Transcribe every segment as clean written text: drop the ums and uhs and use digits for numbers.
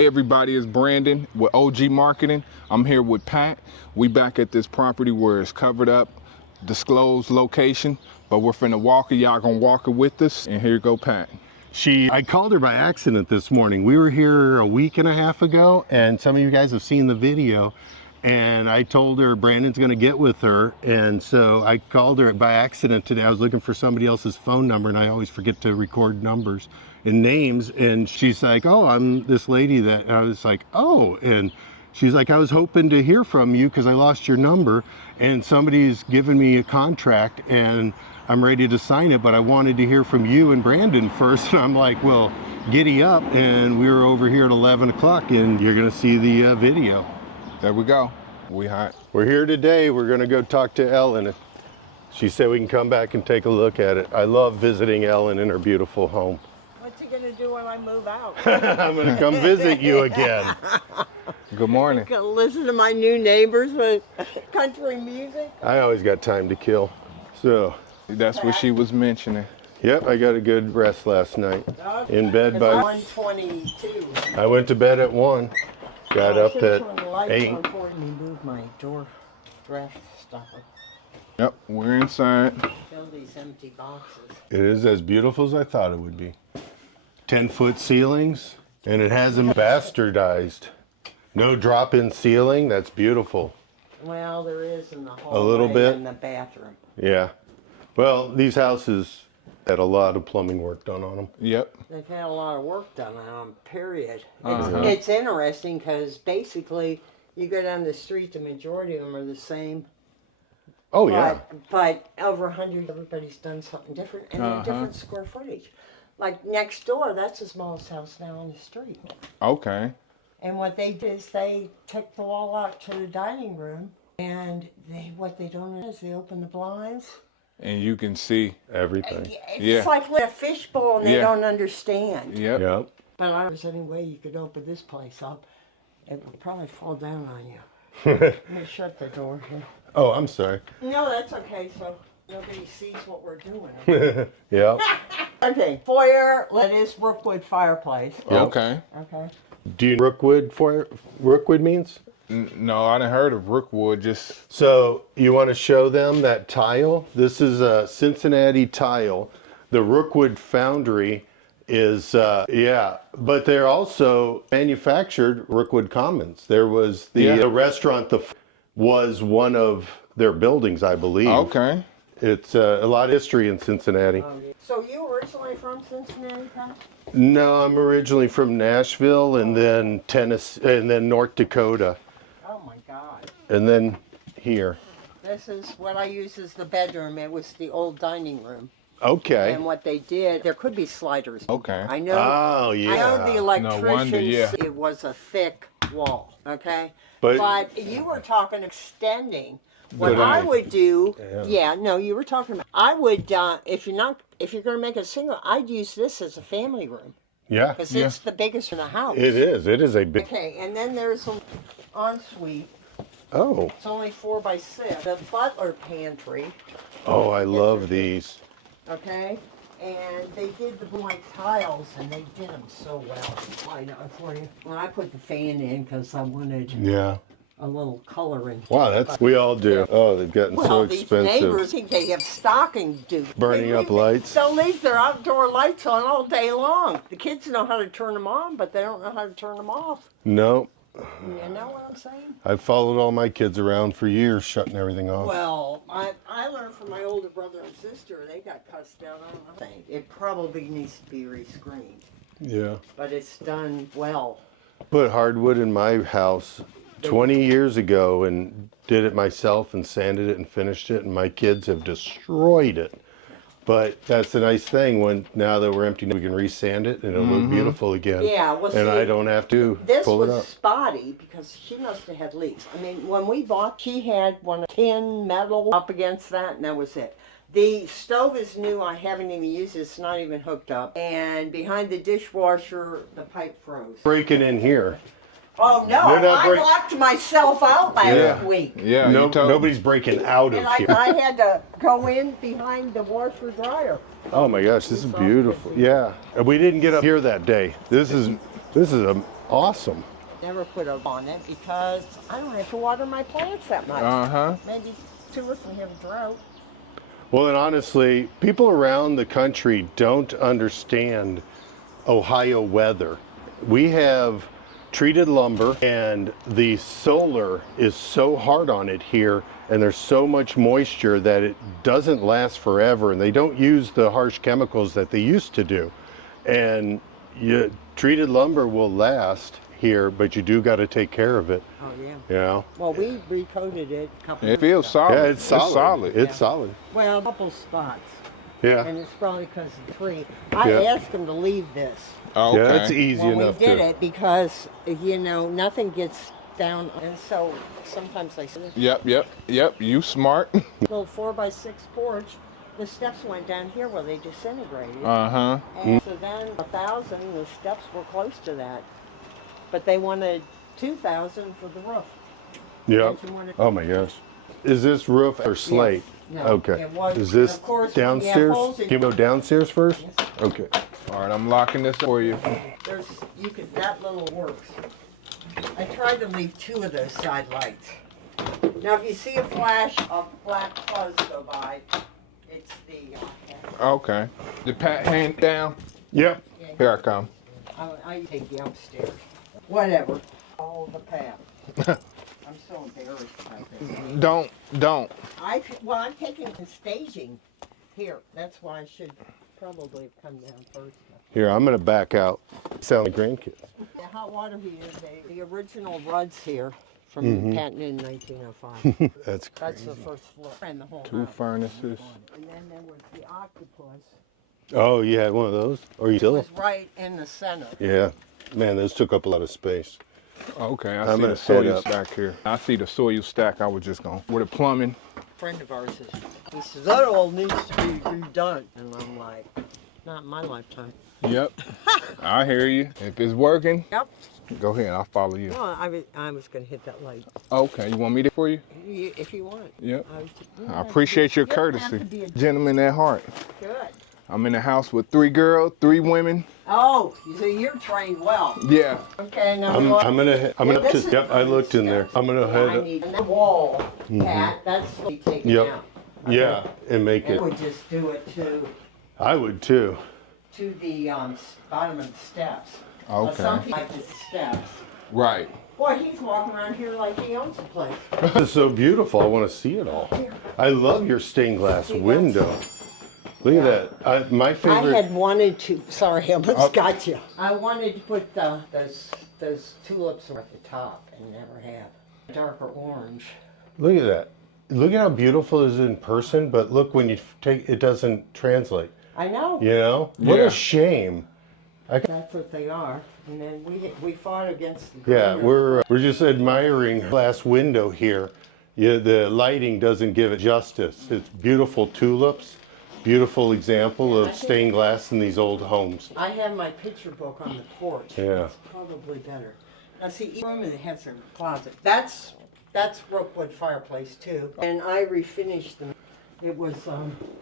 Hey everybody, it's Brandon with OG Marketing. I'm here with Pat. We back at this property where it's covered up, disclosed location, but we're finna walk it. Y'all gonna walk it with us. And here you go, Pat. I called her by accident this morning. We were here a week and a half ago, and some of you guys have seen the video. And I told her Brandon's gonna get with her, and so I called her by accident today. I was looking for somebody else's phone number, and I always forget to record numbers and names. And she's like, "Oh, I'm this lady that," and I was like, "Oh," and she's like, "I was hoping to hear from you because I lost your number, and somebody's given me a contract, and I'm ready to sign it, but I wanted to hear from you and Brandon first." And I'm like, "Well, giddy up," and we were over here at 11 o'clock, and you're gonna see the video. There we go. We hot. We're here today. We're gonna go talk to Ellen. She said we can come back and take a look at it. I love visiting Ellen in her beautiful home. What's he gonna do when I move out? I'm gonna come visit you again. Good morning. Gonna listen to my new neighbors with country music? I always got time to kill. So, That's what she was mentioning. yep, I got a good rest last night. In bed It's by, 1:22. I went to bed at 1. Got up at 8. Let me move my door draft stopper. Yep, we're inside. Fill these empty boxes. It is as beautiful as I thought it would be. 10-foot ceilings, and it hasn't bastardized. No drop-in ceiling. That's beautiful. Well, there is in the hallway little bit? and the bathroom. Yeah. Well, these houses had a lot of plumbing work done on them. Yep. They've had a lot of work done on them, period. Uh-huh. It's interesting because basically you go down the street, the majority of them are the same. Oh, yeah. But over 100, everybody's done something different and they're different square footage. Like next door, that's the smallest house now on the street. Okay. And what they did is they took the wall out to the dining room, and what they don't do is they open the blinds. And you can see. Everything. It's Yeah. like a fishbowl and they Yeah. don't understand. Yep. Yep. But I don't know if there's any way you could open this place up. It would probably fall down on you. Let me shut the door here. Oh, I'm sorry. No, that's okay, so nobody sees what we're doing. Yep. Okay, foyer, that is Rookwood fireplace. Yep. Okay. Okay. Do you know Rookwood means? No, I didn't heard of Rookwood. Just So you want to show them that tile? This is a Cincinnati tile. The Rookwood Foundry is, but they're also manufactured Rookwood Commons. There was the restaurant was one of their buildings, I believe. okay. It's a lot of history in Cincinnati. So you originally from Cincinnati, Pat? No, I'm originally from Nashville, and then Tennessee, and then North Dakota, Oh my God. and then here. This is what I use as the bedroom. It was the old dining room. Okay. And what they did, there could be sliders. Okay. I know. Oh, I know yeah. the electricians, wonder, yeah. it was a thick wall, okay? But- But you were talking extending. What But I would do, Yeah. you were talking about, I would, if you're going to make a single, I'd use this as a family room. Yeah. Because it's the biggest in the house. It is. It is a big. Okay, and then there's an ensuite. Oh. It's only 4 by 6. The butler pantry, Oh, I love these. okay? And they did the white tiles, and they did them so well. I know for you. When I put the fan in, because I wanted Yeah. a little coloring. Wow, we all do. Oh, they've gotten so Well, these expensive. neighbors think they have stocking do. Burning up lights. They'll leave their outdoor lights on all day long. The kids know how to turn them on, but they don't know how to turn them off. No, You know what I'm saying? I've followed all my kids around for years, shutting everything off. Well, I learned from my older brother and sister. They got cussed down on the thing. It probably needs to be rescreened, Yeah. but it's done well. Put hardwood in my house 20 years ago and did it myself and sanded it and finished it, and my kids have destroyed it. But that's the nice thing, now that we're empty, we can resand it and it'll look beautiful again. Yeah, well, and see, I don't have to This pull it was up. spotty because she must have had leaks. I mean, when we bought, she had one tin metal up against that, and that was it. The stove is new. I haven't even used it. It's not even hooked up. And behind the dishwasher, the pipe froze. Breaking in here. Oh, no. They're not I locked myself out last week. Yeah. No, you told- nobody's breaking out And of here. I had to go in behind the washer dryer. Oh my gosh, this is beautiful. Yeah, and we didn't get up here that day. This is Awesome. Never put a on it because I don't have to water my plants that much. Uh-huh. Maybe 2 if we have a drought. Well, and honestly, people around the country don't understand Ohio weather. We have treated lumber, and the solar is so hard on it here, and there's so much moisture that it doesn't last forever, and they don't use the harsh chemicals that they used to do. And treated lumber will last here, but you do got to take care of it. Oh, yeah. You know? Well, we recoated it a couple It months feels ago. solid. Yeah, it's solid. It's Yeah. solid. Well, a couple spots. Yeah. And it's probably because of the tree. I Yeah. asked him to leave this. Oh, Yeah, okay. it's easy Well, enough we did to. it because, you know, nothing gets down. And so sometimes I see this Yep. You smart. little 4x6 porch. The steps went down here where they disintegrated. Uh-huh. And so then 1,000, the steps were close to that. But they wanted 2,000 for the roof. Yeah. They wanted- Oh my gosh. Is this roof or slate? No, Okay. it was- Is this of course, we have downstairs? holes in- Can you go downstairs first? Yes. Okay. All right, I'm locking this for you. There's, you could, that little works. I tried to leave 2 of those side lights. Now, if you see a flash of black fuzz go by, it's the, Okay. The pat hand down. Yep. Here I come. I take you upstairs. Whatever. Follow the path. I'm so embarrassed by this. Don't. Well, I'm taking the staging here. That's why I should probably have come down first. Here, I'm gonna back out. Sound like grandkids. The hot water heater, the original Rudd's here from patent in 1905. That's That's crazy. the first floor and the whole 2 house. furnaces. And then there was the octopus. Oh, you had one of those? Or you It still? was right in the center. Yeah. Man, those took up a lot of space. Okay, I I'm see gonna the set soil up. stack here. I see the soil stack. I was just going with the plumbing. Friend of ours he says that all needs to be redone, and I'm like, not in my lifetime. Yep. I hear you. If it's working, Yep. go ahead. I'll follow you. No, I was gonna hit that light. Okay, you want me to for you? If you want. Yep. You don't I have to appreciate be- your you don't have courtesy. to be a- Gentleman at heart. Good. I'm in the house with 3 girls, 3 women. Oh, so you're trained well. Yeah. Okay, now I'm look. gonna. This is Yep, I looked in there. I'm gonna I head. need the wall, Pat. That's what we taken Yep. out. Yeah, and make I it. would just do it I would too. to the bottom of the steps. Okay. Some people like the steps. Right. Boy, he's walking around here like he owns the place. It's so beautiful. I want to see it all. I love your stained glass window. Look at that. My I favorite. had wanted to. Sorry, I almost got you. I wanted to put those tulips at the top and never have. Darker orange. Look at that. Look at how beautiful it is in person, but look when you take it doesn't translate. I know. You know? What Yeah. a shame. That's what they are. And then we fought against the Yeah, greener. we're just admiring glass window here. Yeah, the lighting doesn't give it justice. It's beautiful tulips, beautiful example of stained glass in these old homes. I have my picture book on the porch. Yeah. It's probably better. Now see, each room has a closet. That's Rookwood fireplace too. And I refinished them. It was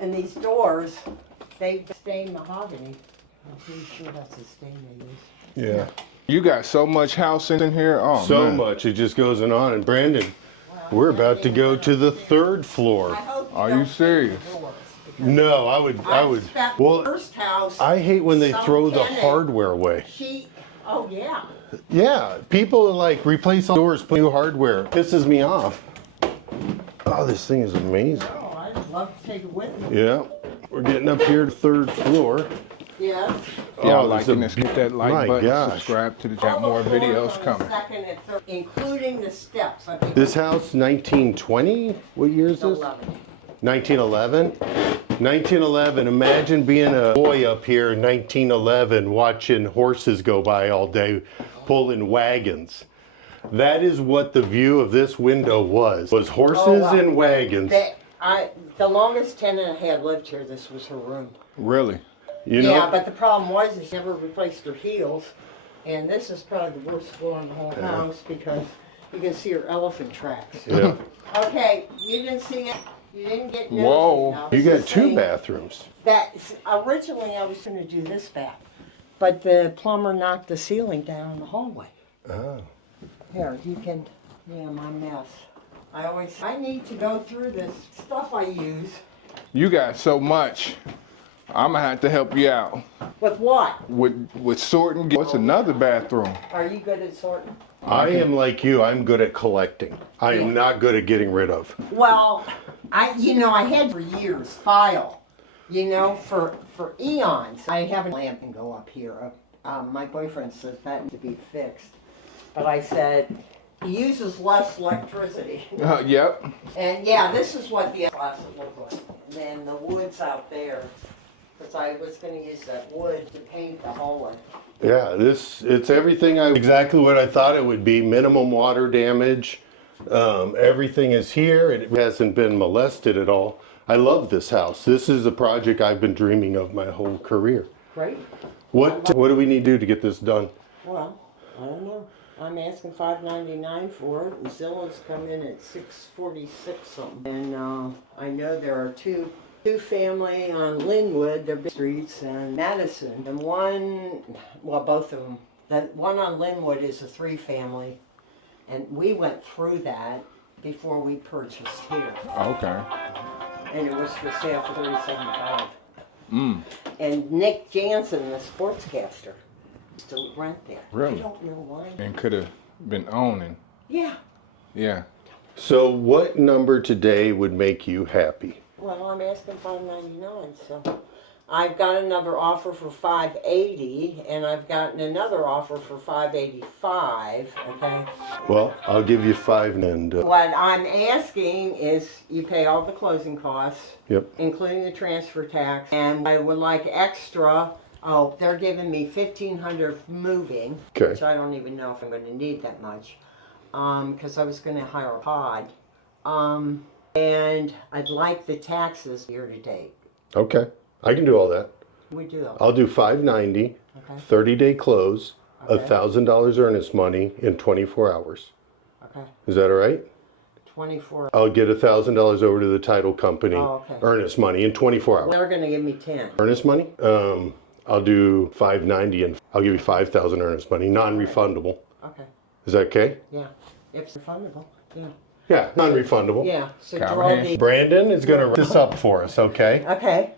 and these doors, they stain mahogany. I'm pretty sure that's the stain they use. Yeah. You got so much house in here. Oh, So man. much. It just goes on. And Brandon, we're about to go to the 3rd floor. I hope Are don't you paint the serious? doors, because No, I would. spent Well, first house. I hate when they some throw the tenant, hardware away. Oh yeah. Yeah, people are like replace all doors, put new hardware. Pisses me off. Oh, this thing is amazing. Oh, I'd love to take it with me. Yeah, we're getting up here to 3rd floor. Yeah. Yeah, Oh, liking there's this. Hit that like my button. gosh. Subscribe to the All got the more floors videos on the coming. second and third, including the steps. I think This house, 1920. What year is it's this? 11. 1911. 1911. Imagine being a boy up here in 1911, watching horses go by all day, pulling wagons. That is what the view of this window was horses Oh, wow. and wagons. The longest tenant I had lived here, this was her room. Really? You know? Yeah, but the problem was she never replaced her heels. And this is probably the worst floor in the whole house because you can see her elephant tracks. Yeah. Okay, you didn't see it. You didn't get nosy. Whoa. Now, You this got is 2 saying bathrooms. That originally I was going to do this bath, but the plumber knocked the ceiling down in the hallway. Oh. Here, you can, yeah, my mess. I need to go through this stuff I use. You got so much. I'm gonna have to help you out With what? with sorting. What's another bathroom? Are you good at sorting? I am like you. I'm good at collecting. I am Yeah. not good at getting rid of. Well, I had for years file, for eons. I have a lamp and go up here. My boyfriend says that needs to be fixed, but I said he uses less electricity. Yep. And yeah, this is what the glass would look like. And then the wood's out there, because I was going to use that wood to paint the hallway. Yeah, it's everything exactly what I thought it would be. Minimum water damage. Everything is here. It hasn't been molested at all. I love this house. This is a project I've been dreaming of my whole career. Great. What do we need to do to get this done? Well, I don't know. I'm asking $5.99 for it, and Zilla's come in at $6.46 something. And I know there are two family on Linwood, they're big streets, and Madison, and both of them. The one on Linwood is a 3-family, and we went through that before we purchased here, Okay. and it was for sale for $37.5. Mm. And Nick Jansen, the sportscaster, still rent there. Really? I don't know why. And could have been owning. Yeah. Yeah. So what number today would make you happy? Well, I'm asking $5.99, so I've got another offer for $5.80, and I've gotten another offer for $5.85. Okay. Well, I'll give you 5 and What I'm asking is you pay all the closing costs, yep. including the transfer tax, and I would like extra. Oh, they're giving me $1,500 moving, Okay. which I don't even know if I'm going to need that much, because I was going to hire a pod. And I'd like the taxes year to date. Okay. I can do all that. We do. I'll do $590, Okay. 30-day close, Okay. $1,000 earnest money in 24 hours. Okay. Is that all right? 24. I'll get $1,000 over to the title company, Oh, okay. earnest money in 24 hours. They're going to give me 10. Earnest money? I'll do $590 and I'll give you $5,000 earnest money, non-refundable. Okay. Is that okay? Yeah. If it's refundable. Yeah. Yeah, non-refundable. Yeah. So Copper draw hand. the. Brandon is going to wrap this up for us, okay? Okay.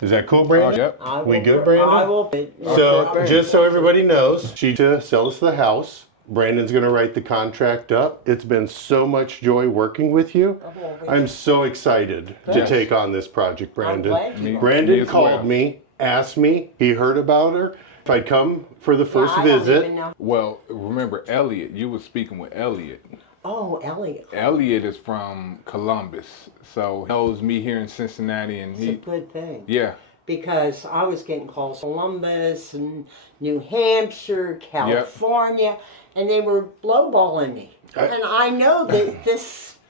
Is that cool, Oh, Brandon? yep. I We will- good, Brandon? I will. So, Okay. just so everybody knows, she to sell us the house. Brandon's going to write the contract up. It's been so much joy working with you. I'm so excited to Yes. take on this project, Brandon. glad you are. Brandon Me as called well. me, asked me, he heard about her. If I'd come for the first I don't visit. even know. Well, remember Elliot. You were speaking with Elliot. Oh, Elliot. Elliot is from Columbus, so he knows me here in Cincinnati, and It's a he. good thing. Yeah. Because I was getting calls from Columbus and New Hampshire, California, and they were lowballing me. And I know that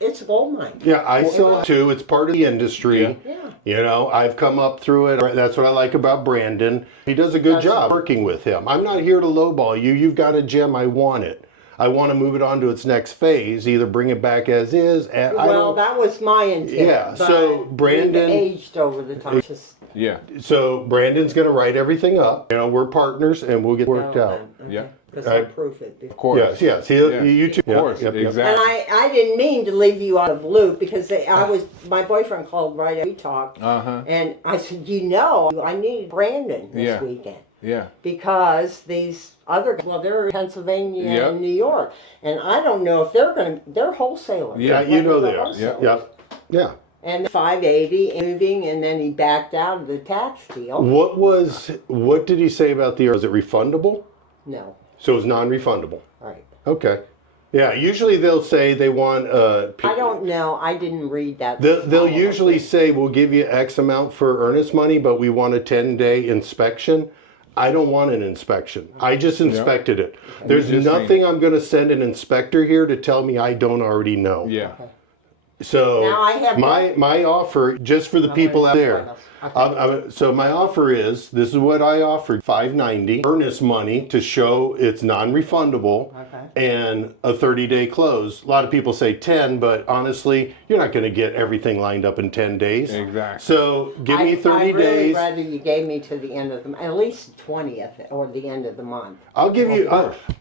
it's a gold mine. Yeah, I saw it too. It's part of the industry. Yeah. Yeah. You know, I've come up through it. That's what I like about Brandon. He does a good That's job right. working with him. I'm not here to lowball you. You've got a gem. I want it. I want to move it on to its next phase. Either bring it back as is. Well, that was my intent. Yeah, so but Brandon- we've aged over the time. Just Yeah. So Brandon's going to write everything up. You know, we're partners, and we'll get worked out. Yeah. Because I proof it before. Of course. Yes. Yeah. You too. Of course. And Exactly. I didn't mean to leave you out of the loop because my boyfriend called right after we talked. Uh-huh. And I said, I need Brandon this weekend. Yeah. Because these other guys, they're in Pennsylvania Yep. and New York. And I don't know if they're wholesalers. Yeah, you know they are. Wholesalers. Yep. Yeah. And 580 moving, and then he backed out of the tax deal. What did he say about was it refundable? No. So it's non-refundable. Right. Okay. Yeah, usually they'll say they want I don't know. I didn't read that. They'll usually say we'll give you X amount for earnest money, but we want a 10-day inspection. I don't want an inspection. I just inspected it. There's just nothing I'm going to send an inspector here to tell me I don't already know. Yeah. So Now I have- my offer, just for the people out there, So my offer is, this is what I offered, $590 earnest money to show it's non-refundable, and a 30-day close. A lot of people say 10, but honestly, you're not going to get everything lined up in 10 days. Exactly. So give me 30 I'd really days. rather you gave me to the end of the, at least 20th or the end of the month. I'll give you,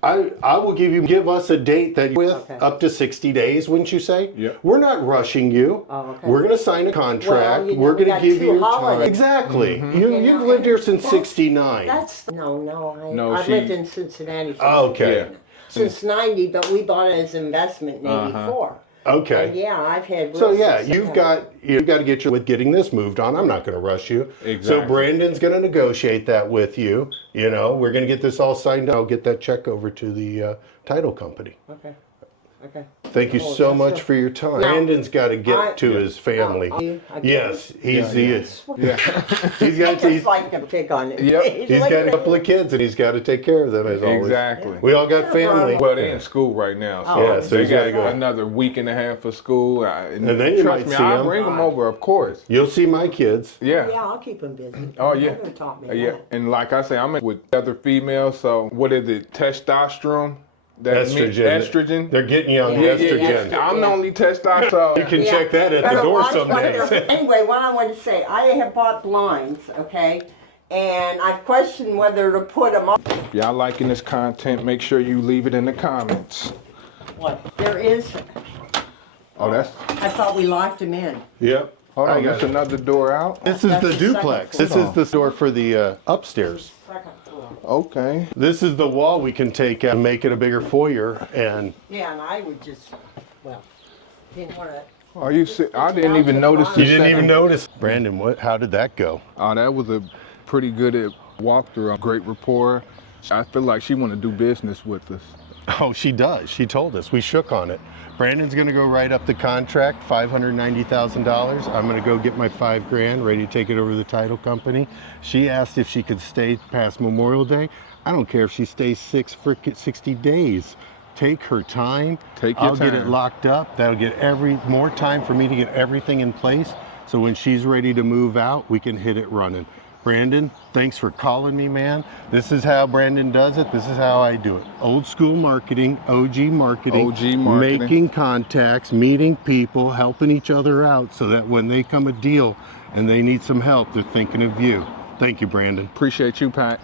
I will give us a date that with Okay. up to 60 days, wouldn't you say? Yep. We're not rushing you. Oh, okay. We're going to sign a contract. Well, you know, we're we going to got give 2 you holidays. time. Exactly. Mm-hmm. You've lived here since 69. That's, No, I've lived in Cincinnati since Okay. Yeah. since 90, but we bought it as an investment in 84. Okay. And yeah, I've had real So yeah, success. you've got to get you with getting this moved on. I'm not going to rush you. Exactly. So Brandon's going to negotiate that with you. You know, we're going to get this all signed up. I'll get that check over to the title company. Okay. Thank you Oh, so that's much good. for your time. Now, Brandon's got to get to his family. I get Yes, he's Yeah. he's I got just like to pick on it. Yep. he's got a couple of kids and he's got to take care of them as always. Exactly. We all got family. Well, they're in school right now, so, Yeah, so they he's gotta got go. another week and a half of school. And then you trust might me, see I'll 'em. bring them over, of course. You'll see my kids. Yeah. Yeah, I'll keep them busy. Oh yeah. They're gonna taught me Yeah. that. And like I say, I'm in with other females. So what is it? Testosterone. Estrogen. They're getting you on Yeah, the yeah, estrogen. yeah. I'm the only testosterone. You can Yeah. check that at Better the door watch someday. Anyway, what I want to say, I have bought blinds, okay, and I've questioned whether to put them on. If y'all liking this content, make sure you leave it in the comments. What? There is. Oh, that's. I thought we locked them in. Yep. Hold I on, got there's it. another door out. This is That's the the second duplex. floor. This is the door for the upstairs. Second floor. Okay. This is the wall we can take out and make it a bigger foyer. And Yeah, and I would just, well, didn't want to. Are you? I didn't even notice. you the didn't even second- notice. Brandon, how did that go? Oh, that was a pretty good walkthrough. Great rapport. I feel like she want to do business with us. Oh, she does. She told us. We shook on it. Brandon's going to go write up the contract, $590,000. I'm going to go get my $5,000, ready to take it over to the title company. She asked if she could stay past Memorial Day. I don't care if she stays 60 days. Take her time. Take your I'll get it time. locked up. That'll get more time for me to get everything in place. So when she's ready to move out, we can hit it running. Brandon, thanks for calling me, man. This is how Brandon does it. This is how I do it. Old school marketing, OG marketing. OG marketing. Making contacts, meeting people, helping each other out so that when they come a deal and they need some help, they're thinking of you. Thank you, Brandon. Appreciate you, Pat.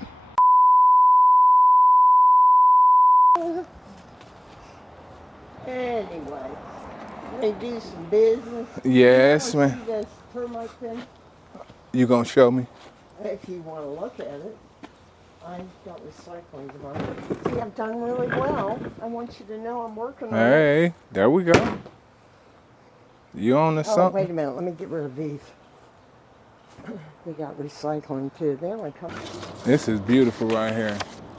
Anyway, they do some business. Yes, You wanna man. see this termite thing? You gonna show me? If you want to look at it, I've got recycling tomorrow. See, I've done really well. I want you to know I'm working on it. Hey, there we go. You on to Oh, something? wait a minute. Let me get rid of these. We got recycling too. They only come. This is beautiful right here.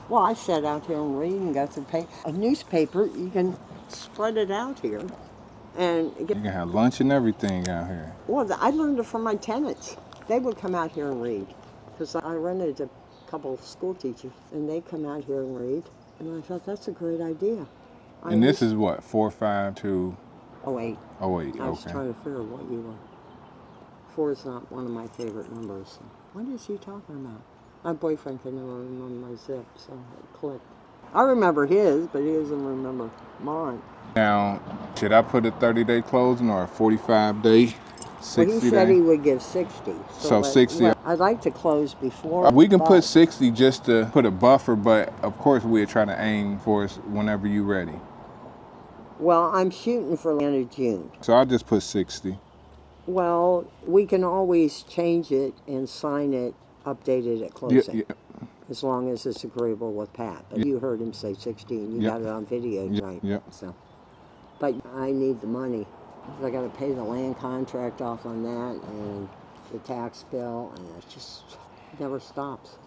Well, I sat out here and read and got some a newspaper. You can spread it out here, and You can have lunch and everything out here. well, I learned it from my tenants. They would come out here and read, because I rented a couple of school teachers, and they come out here and read. And I thought that's a great idea. And this is what, 45208? 08. I was Okay. trying to figure what you were. 4 is not one of my favorite numbers. What is he talking about? My boyfriend can never remember my zip, so it clicked. I remember his, but he doesn't remember mine. Now, should I put a 30-day closing or a 45-day, 60 Well, he said he day? would give 60. So 60. Well, I'd like to close before. We can put but- 60 just to put a buffer, but of course we're trying to aim for us whenever you're ready. Well, I'm shooting for the end of June. So I'll just put 60. Well, we can always change it and sign it, update it at closing, Yeah. as long as it's agreeable with Pat. But you heard him say 60, and you Yep. got it on video, Yep, right? yep. So, but I need the money. 'Cause I got to pay the land contract off on that, and the tax bill, and it just never stops.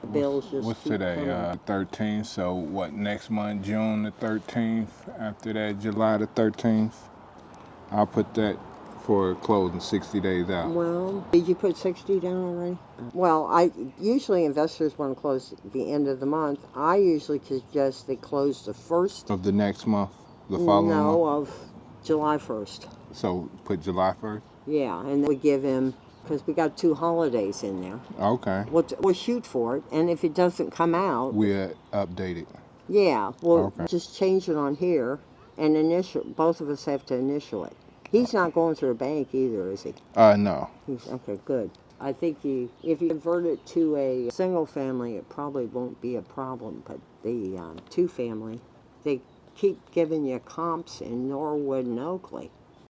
The bills just What's keep today? coming. 13th. So what? Next month, June the 13th. After that, July the 13th. I'll put that for closing 60 days out. Well, did you put 60 down already? Well, I usually investors want to close at the end of the month. I usually suggest they close the first. Of the next month, the following No, month. of July 1st. So put July 1st. Yeah, and then we give him, because we got 2 holidays in there. Okay. We'll shoot for it, and if it doesn't come out, We update it. yeah, we'll Okay. just change it on here and initial. Both of us have to initial it. He's not going through a bank either, is he? No. He's okay. Good. I think if you convert it to a single family, it probably won't be a problem. But the 2 family, they keep giving you comps in Norwood and Oakley.